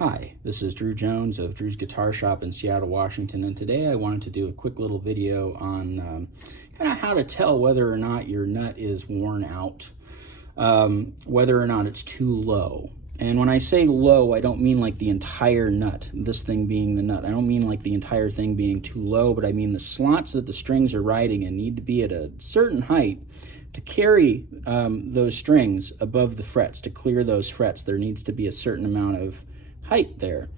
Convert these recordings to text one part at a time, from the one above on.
Hi, this is Drew Jones of Drew's Guitar Shop in Seattle, Washington, and today I wanted to do a quick little video on kind of how to tell whether or not your nut is worn out, whether or not it's too low. And when I say low, I don't mean like the entire nut, this thing being the nut. I don't mean like the entire thing being too low, but I mean the slots that the strings are riding in need to be at a certain height to carry those strings above the frets, to clear those frets. There needs to be a certain amount of height there.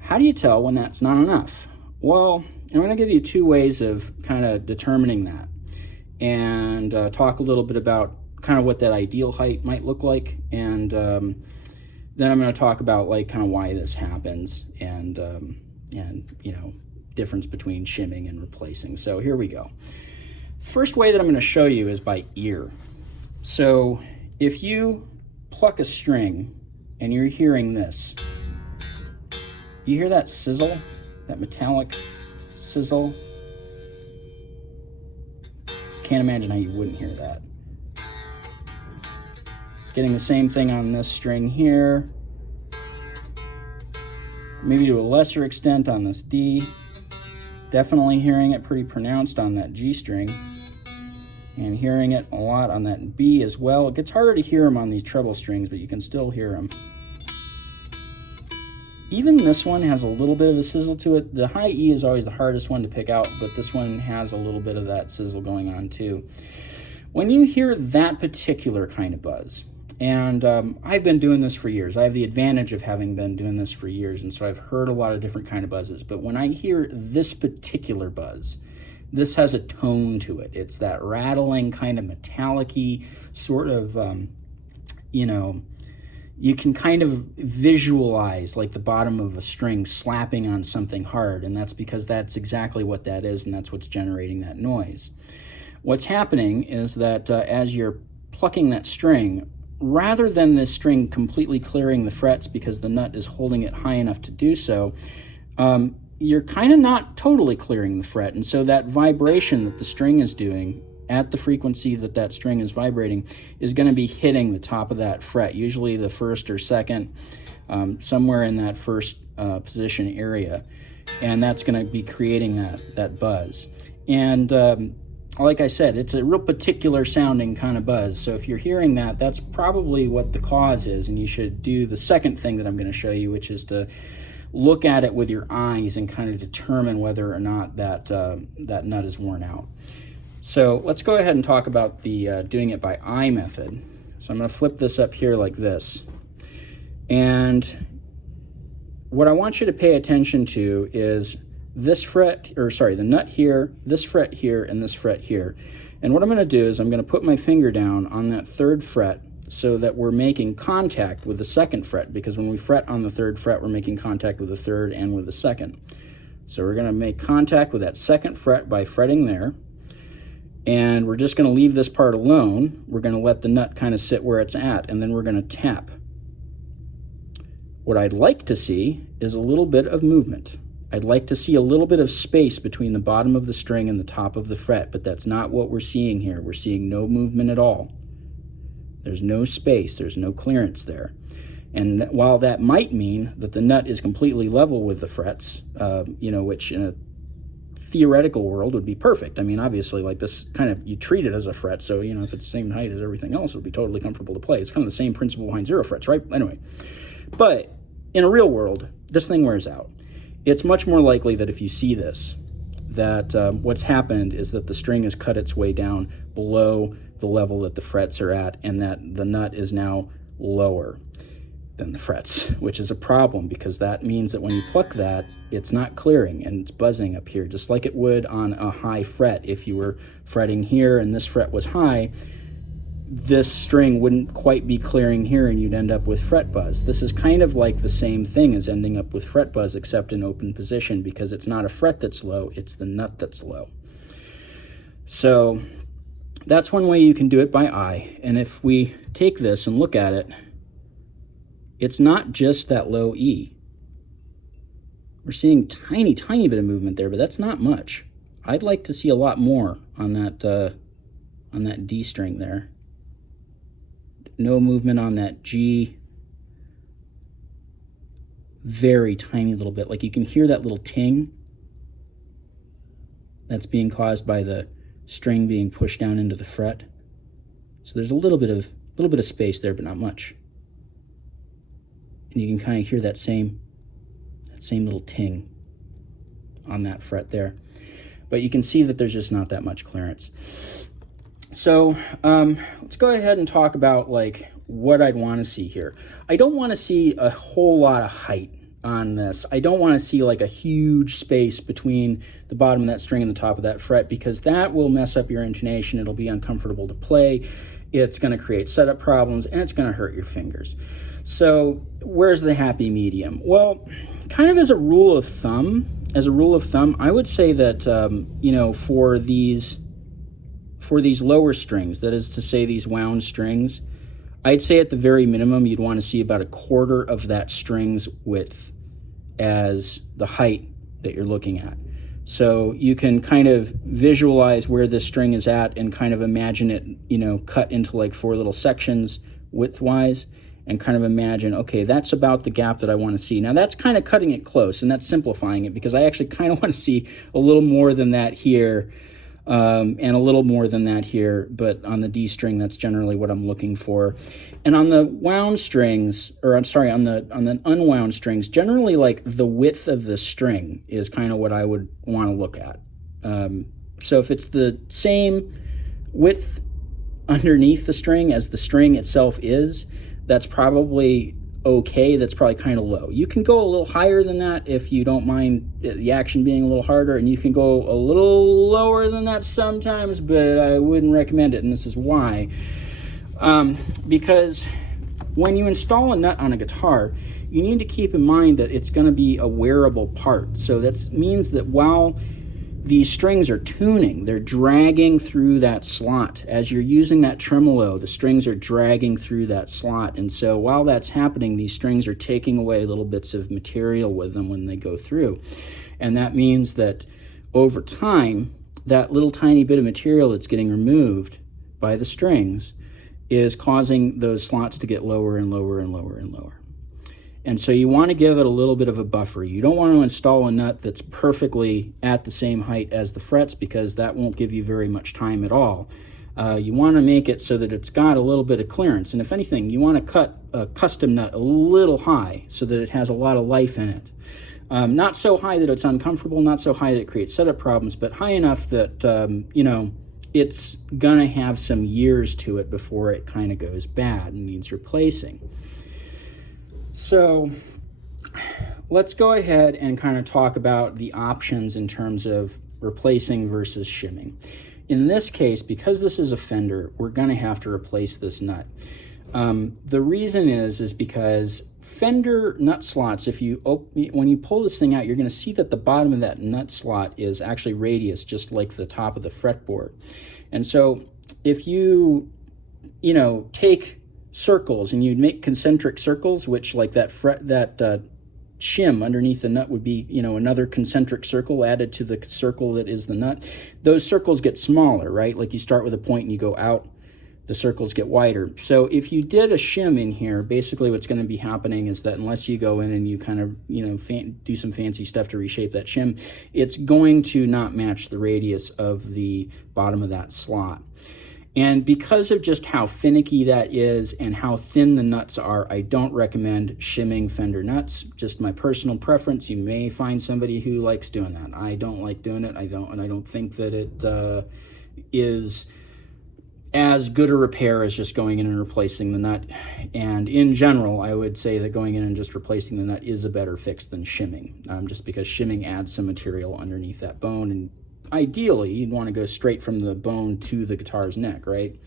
How do you tell when that's not enough? Well, I'm going to give you two ways of kind of determining that, and talk a little bit about kind of what that ideal height might look like, and then I'm going to talk about like kind of why this happens, and you know, difference between shimming and replacing. So here we go. First way that I'm going to show you is by ear. So if you pluck a string and you're hearing this, you hear that sizzle, that metallic sizzle? Can't imagine how you wouldn't hear that. Getting the same thing on this string here, maybe to a lesser extent on this D. Definitely hearing it pretty pronounced on that G string, and hearing it a lot on that B as well. It gets harder to hear them on these treble strings, but you can still hear them. Even this one has a little bit of a sizzle to it. The high E is always the hardest one to pick out, but this one has a little bit of that sizzle going on too. When you hear that particular kind of buzz, and I've been doing this for years. I have the advantage of having been doing this for years, and so I've heard a lot of different kind of buzzes. But when I hear this particular buzz, this has a tone to it. It's that rattling kind of metallic-y sort of, you know, you can kind of visualize like the bottom of a string slapping on something hard, and that's because that's exactly what that is, and that's what's generating that noise. What's happening is that as you're plucking that string, rather than this string completely clearing the frets because the nut is holding it high enough to do so, you're kind of not totally clearing the fret, and so that vibration that the string is doing at the frequency that that string is vibrating is going to be hitting the top of that fret, usually the first or second, somewhere in that first position area, and that's going to be creating that buzz. And like I said, it's a real particular sounding kind of buzz. So if you're hearing that, that's probably what the cause is, and you should do the second thing that I'm going to show you, which is to look at it with your eyes and kind of determine whether or not that that nut is worn out. So let's go ahead and talk about the doing it by eye method. So I'm going to flip this up here like this, and what I want you to pay attention to is this fret, or sorry, the nut here, this fret here, and this fret here. And what I'm going to do is I'm going to put my finger down on that third fret so that we're making contact with the second fret, because when we fret on the third fret, we're making contact with the third and with the second. So we're going to make contact with that second fret by fretting there, and we're just going to leave this part alone. We're going to let the nut kind of sit where it's at, and then we're going to tap. What I'd like to see is a little bit of movement. I'd like to see a little bit of space between the bottom of the string and the top of the fret, but that's not what we're seeing here. We're seeing no movement at all. There's no space, there's no clearance there. And while that might mean that the nut is completely level with the frets, you know, which in a theoretical world would be perfect. I mean, obviously, like this kind of, you treat it as a fret, so, you know, if it's the same height as everything else, it'll be totally comfortable to play. It's kind of the same principle behind zero frets, right? Anyway, but in a real world, this thing wears out. It's much more likely that if you see this, that what's happened is that the string has cut its way down below the level that the frets are at, and that the nut is now lower than the frets, which is a problem, because that means that when you pluck that, it's not clearing and it's buzzing up here, just like it would on a high fret. If you were fretting here and this fret was high, this string wouldn't quite be clearing here, and you'd end up with fret buzz. This is kind of like the same thing as ending up with fret buzz, except in open position, because it's not a fret that's low, it's the nut that's low. So that's one way you can do it by eye. And if we take this and look at it, it's not just that low E. We're seeing tiny bit of movement there, but that's not much. I'd like to see a lot more on that D string there. No movement on that G. very tiny little bit. Like you can hear that little ting that's being caused by the string being pushed down into the fret. So there's a little bit of space there, but not much. And you can kind of hear that same little ting on that fret there. But you can see that there's just not that much clearance. So let's go ahead and talk about like what I'd want to see here. I don't want to see a whole lot of height on this. I don't want to see like a huge space between the bottom of that string and the top of that fret, because that will mess up your intonation. It'll be uncomfortable to play. It's going to create setup problems, and it's going to hurt your fingers. So where's the happy medium? Well, kind of as a rule of thumb, I would say that, you know, for these lower strings, that is to say these wound strings, I'd say at the very minimum, you'd want to see about 1/4 of that string's width as the height that you're looking at. So you can kind of visualize where this string is at and kind of imagine it, you know, cut into like 4 little sections width-wise, and kind of imagine, okay, that's about the gap that I want to see. Now that's kind of cutting it close, and that's simplifying it, because I actually kind of want to see a little more than that here, and a little more than that here, but on the D string, that's generally what I'm looking for. And on the wound strings, or I'm sorry, on the unwound strings, generally like the width of the string is kind of what I would want to look at. So if it's the same width underneath the string as the string itself is, that's probably okay. That's probably kind of low. You can go a little higher than that if you don't mind the action being a little harder, and you can go a little lower than that sometimes, but I wouldn't recommend it, and this is why. Because when you install a nut on a guitar, you need to keep in mind that it's going to be a wearable part. So that means that while these strings are tuning, they're dragging through that slot. As you're using that tremolo, the strings are dragging through that slot. And so while that's happening, these strings are taking away little bits of material with them when they go through. And that means that over time, that little tiny bit of material that's getting removed by the strings is causing those slots to get lower and lower and lower and lower. And so you want to give it a little bit of a buffer. You don't want to install a nut that's perfectly at the same height as the frets, because that won't give you very much time at all. You want to make it so that it's got a little bit of clearance. And if anything, you want to cut a custom nut a little high so that it has a lot of life in it. Not so high that it's uncomfortable, not so high that it creates setup problems, but high enough that, you know, it's going to have some years to it before it kind of goes bad and needs replacing. So let's go ahead and kind of talk about the options in terms of replacing versus shimming. In this case, because this is a Fender, we're going to have to replace this nut. The reason is because Fender nut slots, when you pull this thing out, you're going to see that the bottom of that nut slot is actually radius, just like the top of the fretboard. And so if you take circles and you'd make concentric circles, which like that shim underneath the nut would be, another concentric circle added to the circle that is the nut. Those circles get smaller, right? Like you start with a point and you go out, the circles get wider. So if you did a shim in here, basically what's going to be happening is that unless you go in and you kind of, do some fancy stuff to reshape that shim, it's going to not match the radius of the bottom of that slot. And because of just how finicky that is and how thin the nuts are, I don't recommend shimming Fender nuts. Just my personal preference. You may find somebody who likes doing that. I don't like doing it. I don't think that it is as good a repair as just going in and replacing the nut. And in general, I would say that going in and just replacing the nut is a better fix than shimming, just because shimming adds some material underneath that bone, and ideally, you'd want to go straight from the bone to the guitar's neck, right?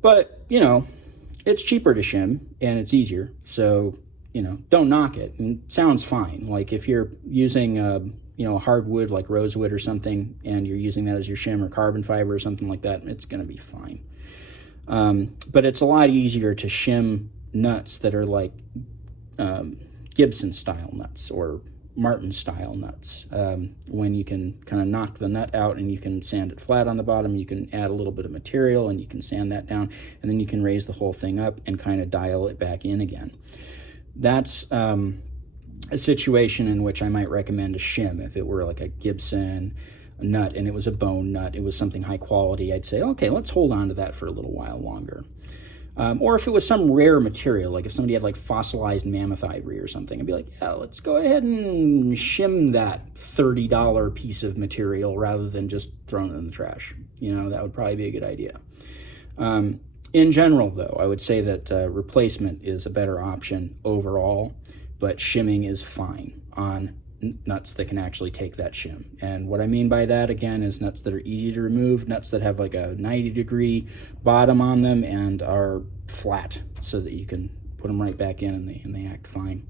But, it's cheaper to shim, and it's easier, so, don't knock it. And it sounds fine. Like, if you're using, a hardwood like rosewood or something, and you're using that as your shim, or carbon fiber or something like that, it's going to be fine. But it's a lot easier to shim nuts that are like Gibson-style nuts, or Martin-style nuts, when you can kind of knock the nut out and you can sand it flat on the bottom. You can add a little bit of material and you can sand that down, and then you can raise the whole thing up and kind of dial it back in again. That's a situation in which I might recommend a shim. If it were like a Gibson nut and it was a bone nut, it was something high quality, I'd say, okay, let's hold on to that for a little while longer. Or if it was some rare material, like if somebody had like fossilized mammoth ivory or something, I'd be like, yeah, let's go ahead and shim that $30 piece of material rather than just throwing it in the trash. You know, that would probably be a good idea. In general, though, I would say that replacement is a better option overall, but shimming is fine on nuts that can actually take that shim. And what I mean by that, again, is nuts that are easy to remove, nuts that have like a 90-degree bottom on them and are flat so that you can put them right back in and they act fine.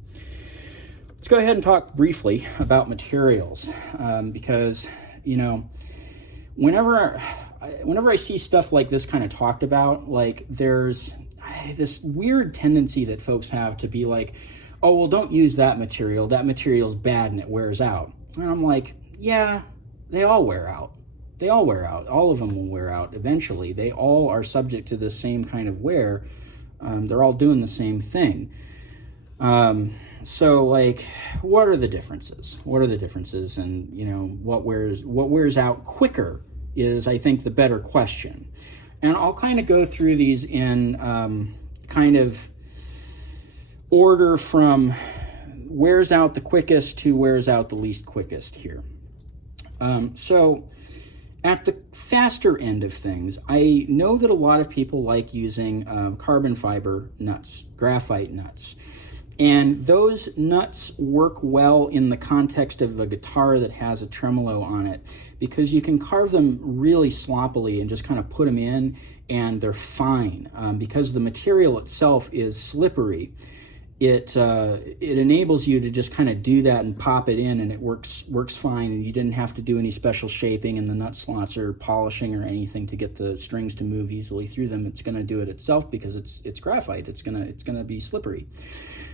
Let's go ahead and talk briefly about materials, because, you know, whenever I see stuff like this kind of talked about, like there's this weird tendency that folks have to be like, oh, well, don't use that material. That material's bad and it wears out. And I'm like, yeah, they all wear out. They all wear out. All of them will wear out eventually. They all are subject to the same kind of wear. They're all doing the same thing. So, like, what are the differences? What are the differences? And, you know, what wears out quicker is, I think, the better question. And I'll kind of go through these in kind of order from wears out the quickest to wears out the least quickest here. So at the faster end of things, I know that a lot of people like using carbon fiber nuts, graphite nuts. And those nuts work well in the context of a guitar that has a tremolo on it, because you can carve them really sloppily and just kind of put them in and they're fine. Because the material itself is slippery, it enables you to just kind of do that and pop it in, and it works fine, and you didn't have to do any special shaping in the nut slots or polishing or anything to get the strings to move easily through them. It's going to do it itself because it's graphite. It's gonna be slippery.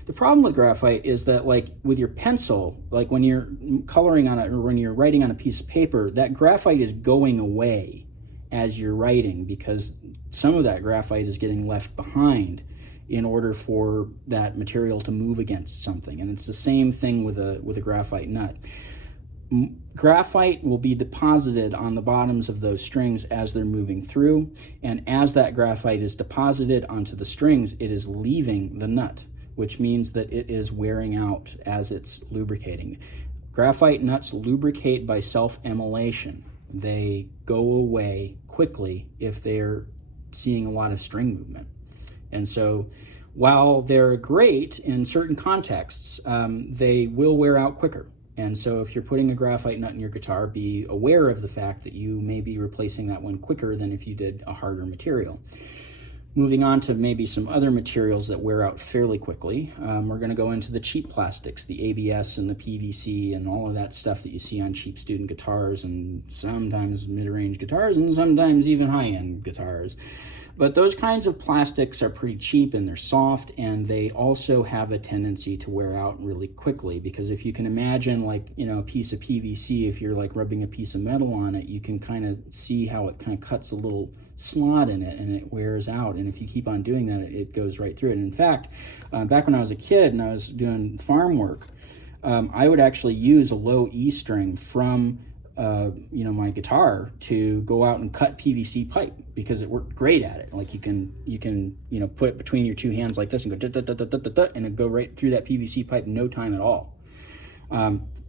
The problem with graphite is that, like with your pencil, like when you're coloring on it or when you're writing on a piece of paper, that graphite is going away as you're writing, because some of that graphite is getting left behind in order for that material to move against something. And it's the same thing with a graphite nut. Graphite will be deposited on the bottoms of those strings as they're moving through, and as that graphite is deposited onto the strings, it is leaving the nut, which means that it is wearing out as it's lubricating. Graphite nuts lubricate by self-immolation. They go away quickly if they're seeing a lot of string movement. And so while they're great in certain contexts, they will wear out quicker. And so if you're putting a graphite nut in your guitar, be aware of the fact that you may be replacing that one quicker than if you did a harder material. Moving on to maybe some other materials that wear out fairly quickly, we're going to go into the cheap plastics, the ABS and the PVC and all of that stuff that you see on cheap student guitars and sometimes mid-range guitars and sometimes even high-end guitars. But those kinds of plastics are pretty cheap and they're soft, and they also have a tendency to wear out really quickly, because if you can imagine, like, you know, a piece of PVC, if you're like rubbing a piece of metal on it, you can kind of see how it kind of cuts a little slot in it and it wears out. And if you keep on doing that, it goes right through it. And in fact, back when I was a kid and I was doing farm work, I would actually use a low E string from my guitar to go out and cut PVC pipe, because it worked great at it. Like you can put it between your two hands like this and go and it'd go right through that PVC pipe in no time at all.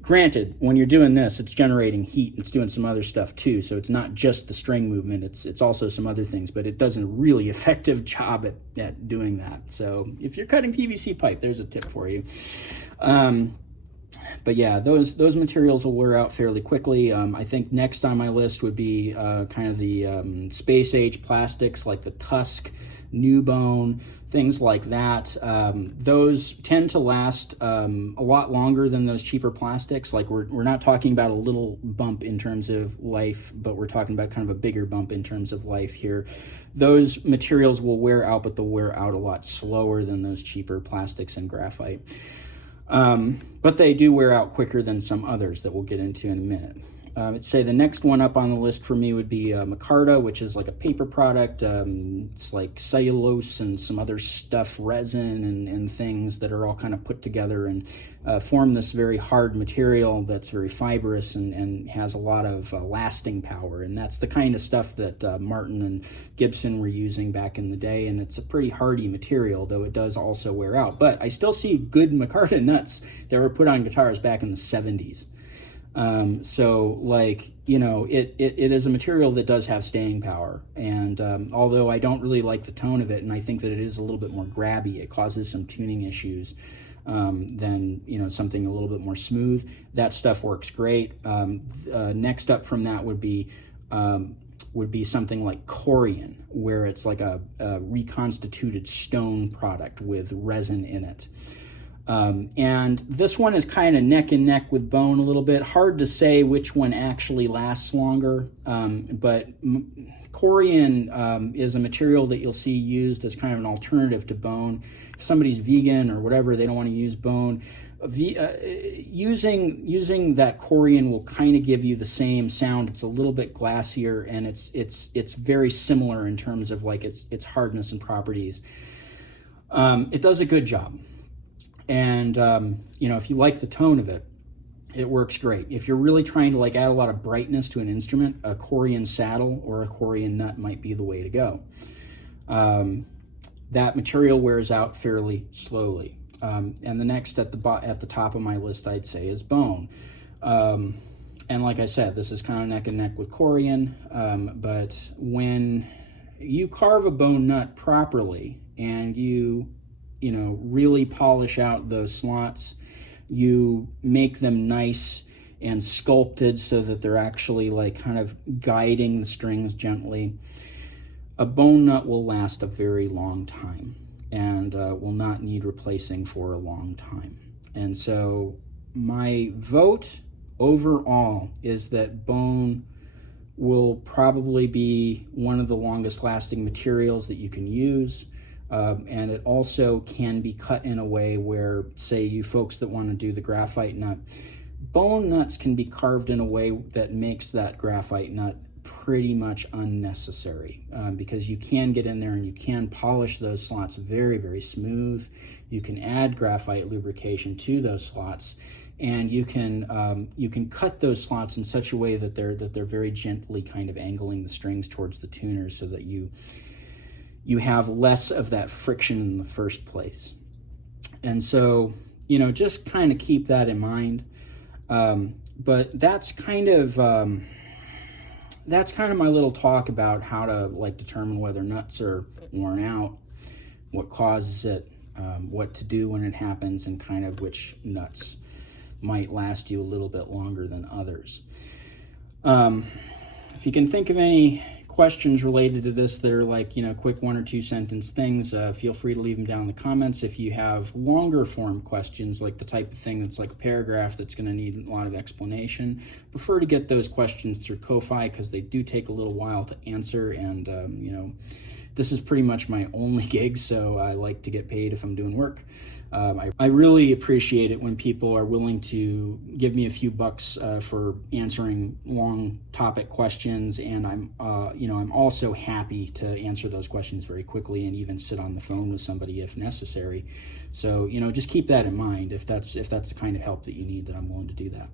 Granted, when you're doing this, it's generating heat. It's doing some other stuff too. So it's not just the string movement. It's also some other things, but it does a really effective job at doing that. So if you're cutting PVC pipe, there's a tip for you. But yeah, those materials will wear out fairly quickly. I think next on my list would be kind of the space age plastics, like the Tusk, New Bone, things like that. Those tend to last a lot longer than those cheaper plastics. Like we're not talking about a little bump in terms of life, but we're talking about kind of a bigger bump in terms of life here. Those materials will wear out, but they'll wear out a lot slower than those cheaper plastics and graphite. But they do wear out quicker than some others that we'll get into in a minute. Let's say the next one up on the list for me would be micarta, which is like a paper product. It's like cellulose and some other stuff, resin and things that are all kind of put together and form this very hard material that's very fibrous and has a lot of lasting power. And that's the kind of stuff that Martin and Gibson were using back in the day. And it's a pretty hardy material, though it does also wear out. But I still see good micarta nuts that were put on guitars back in the 70s. So like, you know, it is a material that does have staying power. And although I don't really like the tone of it, and I think that it is a little bit more grabby, it causes some tuning issues than, you know, something a little bit more smooth. That stuff works great. Next up from that would be something like corian, where it's like a reconstituted stone product with resin in it. And this one is kind of neck and neck with bone a little bit. Hard to say which one actually lasts longer, but corian is a material that you'll see used as kind of an alternative to bone. If somebody's vegan or whatever, they don't want to use bone. Using that corian will kind of give you the same sound. It's a little bit glassier, and it's very similar in terms of like its hardness and properties. It does a good job. And, you know, if you like the tone of it, it works great. If you're really trying to like add a lot of brightness to an instrument, a corian saddle or a corian nut might be the way to go. That material wears out fairly slowly. And the next at the top of my list, I'd say, is bone. And like I said, this is kind of neck and neck with corian. But when you carve a bone nut properly and you know, really polish out those slots, you make them nice and sculpted so that they're actually like kind of guiding the strings gently, a bone nut will last a very long time and will not need replacing for a long time. And so my vote overall is that bone will probably be one of the longest lasting materials that you can use. And it also can be cut in a way where, say, you folks that want to do the graphite nut, bone nuts can be carved in a way that makes that graphite nut pretty much unnecessary, because you can get in there and you can polish those slots very, very smooth. You can add graphite lubrication to those slots, and you can cut those slots in such a way that they're very gently kind of angling the strings towards the tuners so that you have less of that friction in the first place. And so, you know, just kind of keep that in mind. But that's kind of my little talk about how to like determine whether nuts are worn out, what causes it, what to do when it happens, and kind of which nuts might last you a little bit longer than others. If you can think of any questions related to this that are like, you know, quick 1 or 2 sentence things, feel free to leave them down in the comments. If you have longer form questions, like the type of thing that's like a paragraph that's going to need a lot of explanation, prefer to get those questions through Ko-Fi because they do take a little while to answer. And, you know, this is pretty much my only gig, so I like to get paid if I'm doing work. I really appreciate it when people are willing to give me a few bucks for answering long topic questions, and I'm also happy to answer those questions very quickly and even sit on the phone with somebody if necessary. So, you know, just keep that in mind. If that's the kind of help that you need, that I'm willing to do that.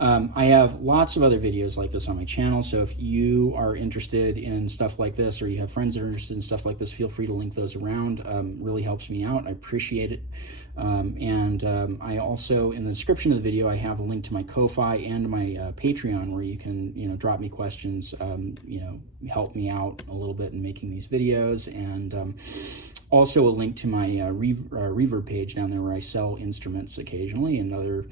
I have lots of other videos like this on my channel, so if you are interested in stuff like this, or you have friends that are interested in stuff like this, feel free to link those around. Really helps me out. I appreciate it. I also, in the description of the video, I have a link to my Ko-Fi and my Patreon, where you can, you know, drop me questions, you know, help me out a little bit in making these videos, and also a link to my Reverb page down there where I sell instruments occasionally and other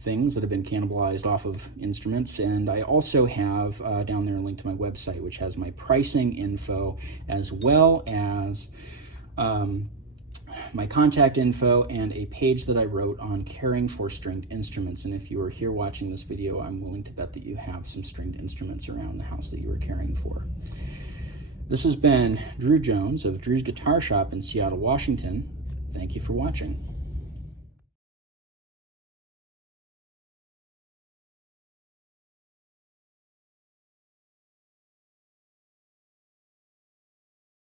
things that have been cannibalized off of instruments. And I also have down there a link to my website, which has my pricing info, as well as my contact info and a page that I wrote on caring for stringed instruments. And if you are here watching this video, I'm willing to bet that you have some stringed instruments around the house that you are caring for. This has been Drew Jones of Drew's Guitar Shop in Seattle, Washington. Thank you for watching.